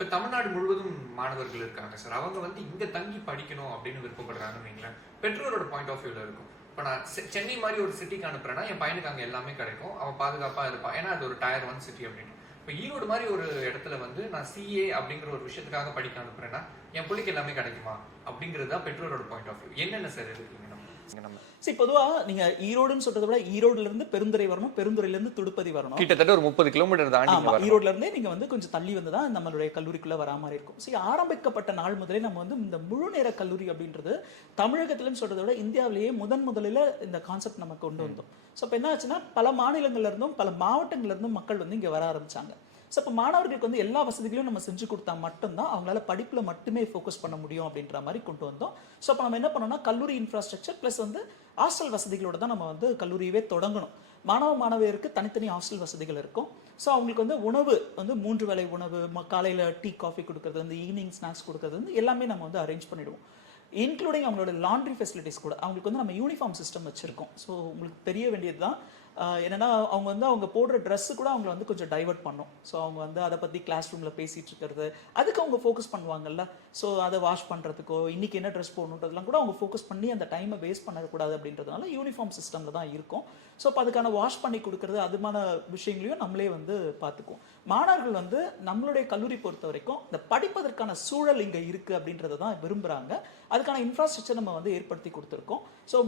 இப்ப தமிழ்நாடு முழுவதும் மாணவர்கள் இருக்காங்க சார். அவங்க வந்து இங்க தங்கி படிக்கணும் அப்படின்னு விருப்பப்படுறாங்கன்னு வைங்களேன். பெற்றோரோட பாயிண்ட் ஆஃப் வியூல இருக்கும். இப்ப நான் சென்னை மாதிரி ஒரு சிட்டிக்கு அனுப்புறேன்னா என் பையனுக்கு அங்க எல்லாமே கிடைக்கும். அவன் பாதுகாப்பா இருப்பான். ஏன்னா அது ஒரு டயர் 1 சிட்டி அப்படின்னு. இப்ப ஈரோடு மாதிரி ஒரு இடத்துல வந்து நான் சிஏ அப்படிங்கிற ஒரு விஷயத்துக்காக படிக்க அனுப்புறேன்னா என் பிள்ளைக்கு எல்லாமே கிடைக்குமா அப்படிங்கிறது தான் பெற்றோரோட பாயிண்ட் ஆஃப் வியூ. என்னென்ன சார் இருக்குங்க நம்ம? சரி, பொதுவா நீங்க ஈரோடுன்னு சொல்றதை விட ஈரோடுல இருந்து பெருந்துறை வரணும், பெருந்துறையில இருந்து திருப்பதி வரணும். கிட்டத்தட்ட ஒரு 30 கிலோமீட்டர் தாண்டி ஈரோடுல இருந்தே நீங்க வந்து கொஞ்சம் தள்ளி வந்துதான் நம்மளுடைய கல்லூரிக்குள்ள வரா மாதிரி இருக்கும். சரி, ஆரம்பிக்கப்பட்ட நாள் முதலே நம்ம வந்து இந்த முழு நேர கல்லூரி அப்படின்றது தமிழகத்திலும் சொல்றதை விட இந்தியாவிலேயே முதலில் இந்த கான்செப்ட் நம்ம கொண்டு வந்தோம். ஸோ இப்போ என்ன ஆச்சுன்னா பல மாநிலங்கள்ல இருந்தும் பல மாவட்டங்கள்ல இருந்தும் மக்கள் வந்து இங்க வர ஆரம்பிச்சாங்க. ஸோ இப்போ மாணவர்களுக்கு வந்து எல்லா வசதிகளையும் நம்ம செஞ்சு கொடுத்தா மட்டும்தான் அவங்களால படிப்புல மட்டுமே ஃபோக்கஸ் பண்ண முடியும் அப்படின்ற மாதிரி கொண்டு வந்தோம். ஸோ அப்போ நம்ம என்ன பண்ணோம்னா கல்லூரி இன்ஃப்ராஸ்ட்ரக்சர் பிளஸ் வந்து ஹாஸ்டல் வசதிகளோட தான் நம்ம வந்து கல்லூரியவே தொடங்கணும். மாணவியருக்கு தனித்தனி ஹாஸ்டல் வசதிகள் இருக்கும். ஸோ அவங்களுக்கு வந்து உணவு வந்து 3 வேளை உணவு, காலையில் டீ காஃபி கொடுக்கறது வந்து ஈவினிங் ஸ்நாக்ஸ் கொடுக்கறது வந்து எல்லாமே நம்ம வந்து அரேஞ்ச் பண்ணிடுவோம். இன்க்ளூடிங் அவங்களோட லாண்ட்ரி ஃபெசிலிட்டிஸ் கூட. அவங்களுக்கு வந்து நம்ம யூனிஃபார்ம் சிஸ்டம் வச்சிருக்கோம். ஸோ உங்களுக்கு தெரிய வேண்டியது தான் என்னன்னா அவங்க போடுற ட்ரெஸ்ஸு கூட அவங்களை வந்து கொஞ்சம் டைவர்ட் பண்ணும். ஸோ அவங்க வந்து அதை பற்றி கிளாஸ் ரூமில் பேசிகிட்டு இருக்கிறது அதுக்கு அவங்க ஃபோக்கஸ் பண்ணுவாங்கல்ல. ஸோ அதை வாஷ் பண்ணுறதுக்கோ இன்றைக்கி என்ன ட்ரெஸ் போடணுன்றதுலாம் கூட அவங்க ஃபோக்கஸ் பண்ணி அந்த டைமை வேஸ்ட் பண்ணக்கூடாது அப்படின்றதுனால யூனிஃபார்ம் சிஸ்டமில் தான் இருக்கும். ஸோ இப்போ அதுக்கான வாஷ் பண்ணி கொடுக்குறது அதுமான விஷயங்களையும் நம்மளே வந்து பார்த்துக்குவோம். மாணவர்கள் வந்து நம்மளுடைய கல்லூரி பொறுத்த வரைக்கும் இந்த படிப்பதற்கான சூழல் இங்கே இருக்குது அப்படின்றத தான் விரும்புகிறாங்க. அதுக்கான இன்ஃப்ராஸ்ட்ரக்சர் நம்ம வந்து ஏற்படுத்தி கொடுத்துருக்கோம். ஸோ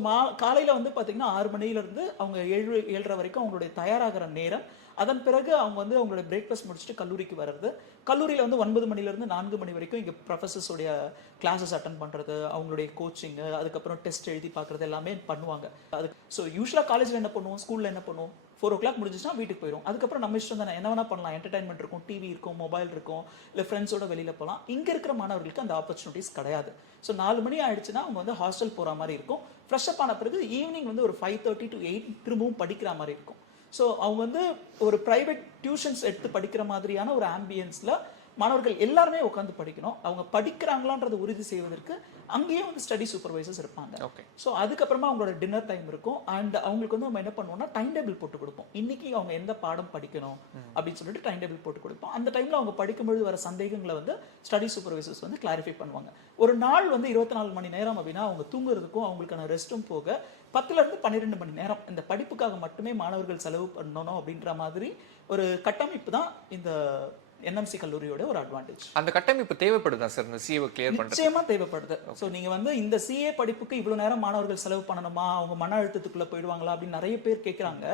காலையில் வந்து பார்த்தீங்கன்னா 6 மணிலேருந்து அவங்க 7:30 வரைக்கும் அவங்களுடைய தயாராகிற நேரம். அதன் பிறகு அவங்க வந்து அவங்களுடைய பிரேக்ஃபாஸ்ட் முடிச்சுட்டு கல்லூரிக்கு வர்றது. கல்லூரியில் வந்து 9 மணிலேருந்து 4 மணி வரைக்கும் இங்கே ப்ரொஃபஸர்ஸோடைய கிளாஸஸ் அட்டன் பண்ணுறது, அவங்களுடைய கோச்சிங்கு, அதுக்கப்புறம் டெஸ்ட் எழுதி பார்க்குறது எல்லாமே பண்ணுவாங்க. அதுக்கு ஸோ யூஸ்வலாக காலேஜில் என்ன பண்ணுவோம், ஸ்கூலில் என்ன பண்ணுவோம், 4 o'clock முடிஞ்சிச்சுன்னா வீட்டுக்கு போயிடும். அதுக்கப்புறம் நம்ம இஷ்டம் தானே, என்ன வேணா பண்ணலாம். என்டர்டைன்மெண்ட் இருக்கும், டிவி இருக்கும், மொபைல் இருக்கும், இல்லை ஃப்ரெண்ட்ஸோட வெளியில் போகலாம். இங்கே இருக்கிற மாணவர்களுக்கு அந்த ஆப்பர்ச்சுனிட்டிஸ் கிடையாது. ஸோ 4 மணி ஆயிடுச்சுன்னா அவங்க வந்து ஹாஸ்டல் போகிற மாதிரி இருக்கும். ஃப்ரெஷ்அப் ஆன பிறகு ஈவினிங் வந்து ஒரு 5:30 to 8 திரும்பவும் படிக்கிற மாதிரி இருக்கும். ஸோ அவங்க வந்து ஒரு ப்ரைவேட் டியூஷன்ஸ் எடுத்து படிக்கிற மாதிரியான ஒரு ஆம்பியன்ஸில் மாணவர்கள் எல்லாருமே உட்காந்து படிக்கணும். அவங்க படிக்கிறாங்களான்றதை உறுதி செய்வதற்கு அங்கேயே வந்து ஸ்டடி சூப்பர்வைசர்ஸ் இருப்பாங்க. ஓகே. ஸோ அதுக்கப்புறமா அவங்களோட டின்னர் டைம் இருக்கும். அண்ட் அவங்களுக்கு வந்து நம்ம என்ன பண்ணுவோம்னா டைம் டேபிள் போட்டு கொடுப்போம். இன்னைக்கு அவங்க எந்த பாடம் படிக்கணும் அப்படின்னு சொல்லிட்டு டைம் டேபிள் போட்டு கொடுப்போம். அந்த டைம்ல அவங்க படிக்கும்பொழுது வர சந்தேகங்களை வந்து ஸ்டடி சூப்பர்வைசர்ஸ் வந்து கிளாரிஃபை பண்ணுவாங்க. ஒரு நாள் வந்து 24 மணி நேரம் அப்படின்னா அவங்க தூங்குறதுக்கும் அவங்களுக்கான ரெஸ்ட்டும் போக 10லேருந்து 12 மணி நேரம் இந்த படிப்புக்காக மட்டுமே மாணவர்கள் செலவு பண்ணணும் அப்படின்ற மாதிரி ஒரு கட்டமைப்பு தான் இந்த என்எம்சி கல்லூரியோட ஒரு அட்வான்டேஜ். அந்த கட்டமைப்பு தேவைப்படுதா சார் இந்த சிஏ கிளியர் பண்றது? நிச்சயமா தேவைப்படுது. ஸோ நீங்க வந்து இந்த சிஏ படிப்புக்கு இவ்வளவு நேரம் மாணவர்கள் செலவு பண்ணணுமா, அவங்க மன அழுத்தத்துக்குள்ள போயிடுவாங்களா அப்படின்னு நிறைய பேர் கேட்குறாங்க.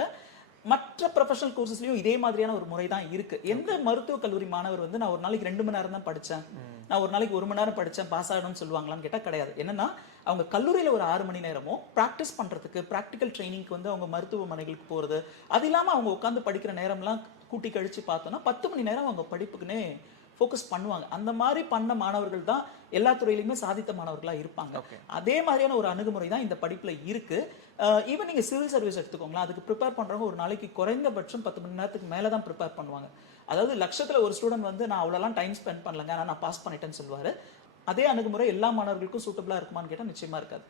மற்ற ப்ரொஃபஷனல் கோர்சஸ்லயும் இதே மாதிரியான ஒரு முறை தான் இருக்கு. எந்த மருத்துவக் கல்லூரி மாணவர் வந்து நான் ஒரு நாளைக்கு 2 மணி நேரம் தான் படித்தேன், நான் ஒரு நாளைக்கு 1 மணி நேரம் படித்தேன் பாஸ் ஆகணும்னு சொல்லுவாங்களான்னு கேட்டால் கிடையாது. என்னன்னா அவங்க கல்லூரியில் ஒரு 6 மணி நேரமும் ப்ராக்டிஸ் பண்ணுறதுக்கு ப்ராக்டிக்கல் ட்ரைனிங்க்கு வந்து அவங்க மருத்துவமனைகளுக்கு போகிறது, அது இல்லாமல் அவங்க உட்காந்து படிக்கிற நேரம்லாம் கூட்டி கழிச்சு பார்த்தோன்னா 10 மணி நேரம் அவங்க படிப்புக்குன்னே ஃபோக்கஸ் பண்ணுவாங்க. அந்த மாதிரி பண்ண மாணவர்கள் தான் எல்லா துறையிலுமே சாதித்த மாணவர்களாக இருப்பாங்க. அதே மாதிரியான ஒரு அணுகுமுறை தான் இந்த படிப்பில் இருக்கு. ஈவன் நீங்கள் சிவில் சர்வீஸ் எடுத்துக்கோங்களேன், அதுக்கு ப்ரிப்பேர் பண்ணுறவங்க ஒரு நாளைக்கு குறைந்தபட்சம் 10 மணி நேரத்துக்கு மேலே தான் ப்ரிப்பேர் பண்ணுவாங்க. அதாவது லட்சத்தில் ஒரு ஸ்டூடெண்ட் வந்து நான் அவ்வளோலாம் டைம் ஸ்பெண்ட் பண்ணலங்க, ஆனால் நான் பாஸ் பண்ணிட்டேன்னு சொல்லுவார். அதே அணுகுமுறை எல்லா மாணவர்களுக்கும் சூட்டபிளாக இருக்குமான்னு கேட்டால் நிச்சயமாக இருக்காது.